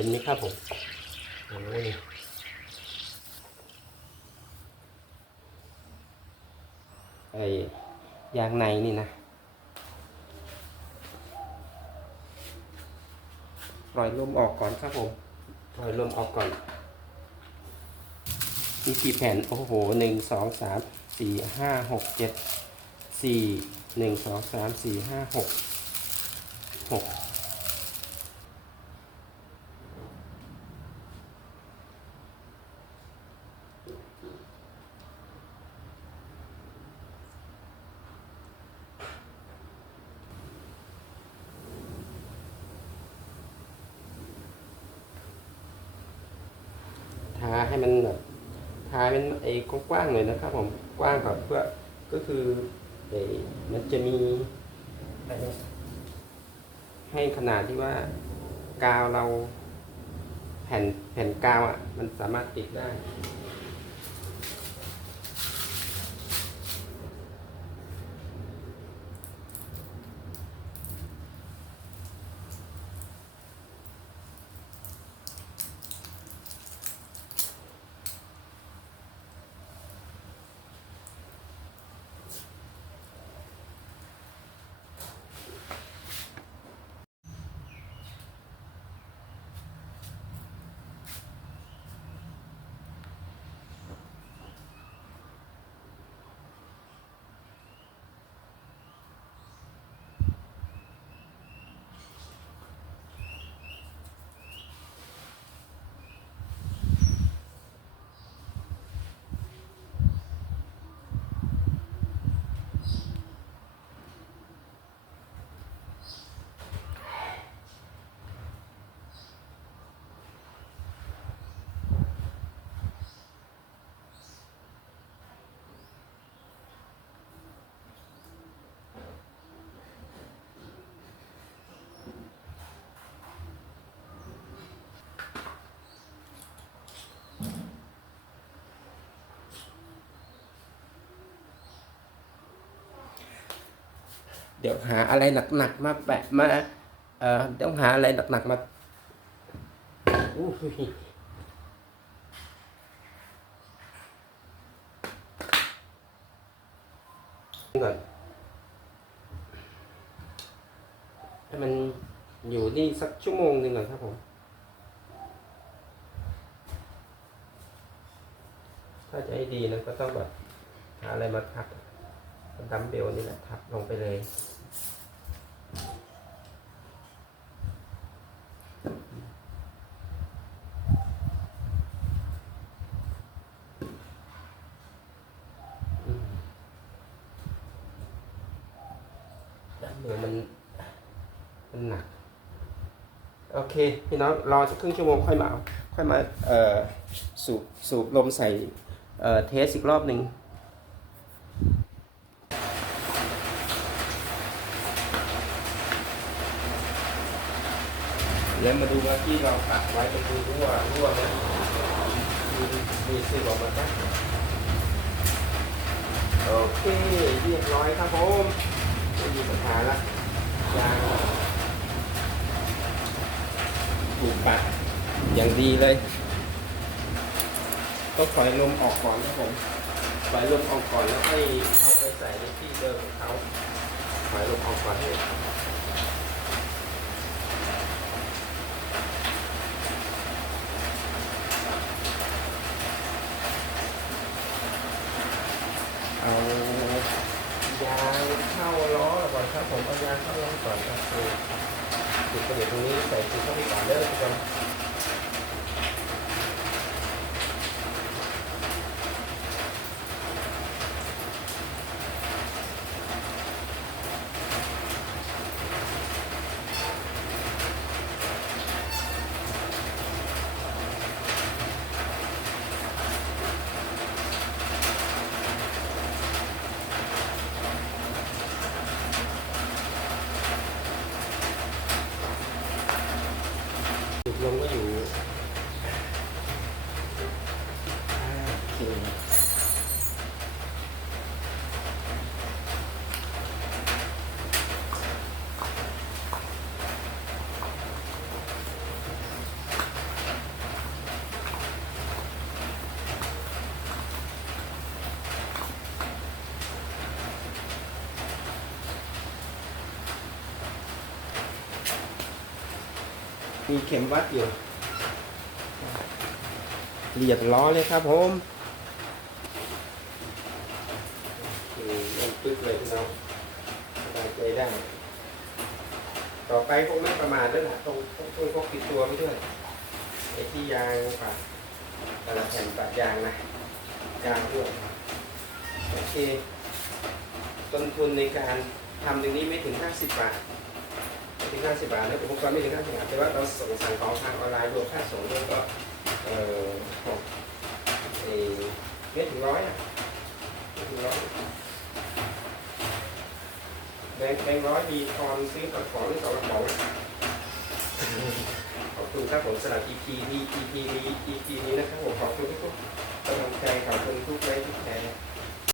ห็นไหมครับผมโอ้ยไอ้ยางในนี่นะปล่อยลมออกก่อนครับผมปล่อยลมออกก่อนมีกี่แผ่นโอ้โหหนึ่งสองสามสี่ห้าหกเจ็ดสี่หนึ่งสองสามสี่ห้าหกหกาให้มันแบบทาเป็นไอ้กว้างๆหน่อยนะครับ ผมกว้างก่อนเพื่อก็คือไอ้มันจะมี ให้ขนาดที่ว่ากาวเราแผ่นแผ่นกาวอะ มันสามารถติดได้ เดี๋ยวหาอะไรหนักๆมาแปะมาเอ่อต้องหาอะไรหนักๆมาอู้หก่อนให้มันอยู่นี่สักชั่วโมงหนึ่งก่อนครับผมถ้าจะให้ดีนะก็ต้องแบบหาอะไรมาทับ ดัมเบลนี่แหละทับลงไปเลยดัมเบลมันมันหนัก โอเค พี่น้องรอสักครึ่งชั่วโมงค่อยมาเอาค่อยมา เอ่อ สูบสูบลมใส่ เอ่อ เทสอีกรอบหนึ่ง แล้วมาดูว่าที่เราปักไว้ตรงนี้รั่วรั่วไหมมีมีสิบออกมาจ้ะโอเคเรียบร้อยครับผมไม่มีปัญหาละยางถูกปักอย่างดีเลยต้องปล่อยลมออกก่อนครับผมปล่อยลมออกก่อนแล้วค่อยเอาไปใส่ในที่เดิมของเขาปล่อยลมออกก่อนให้ ยางเข้าล้อก่อนครับผมเอายางเข้าล้อก่อนครับจุดกระเด็นตรงนี้ใส่จุดเข้าไปก่อนเด้อทุกคนจุด เคมีเข็มวัดอยู่เหลียบล้อเลยครับผม มเริ่มปึ๊กเลยพี่น้องสบายใจได้ ต่อไปคงไม่ประมาทแล้วล่ะต้องต้องต้องพกติดตัวไปด้วยไอ้ที่ยางปะแต่ละแผ่นปะยางนะยางด้วยโอเคต้นทุนในการทำตรงนี้ไม่ถึง 50 บาทไม่ถึง 50 บาทนะอุปกรณ์ไม่ถึง 50 บาทแต่ว่าเราส่งสั่งของทางออนไลน์รวมค่าส่งด้วยก็เออหกเออไม่ถึงร้อยอะไม่ถึงร้อย แบงค์แบงค์ร้อยมีทอนซื้อกับของหรือสองกระป๋องขอบคุณครับผมสำหรับ EP นี้ EP นี้ EP นี้นะครับผมขอบคุณทุกกำลังใจขอบคุณทุกไลค์ทุกแชร์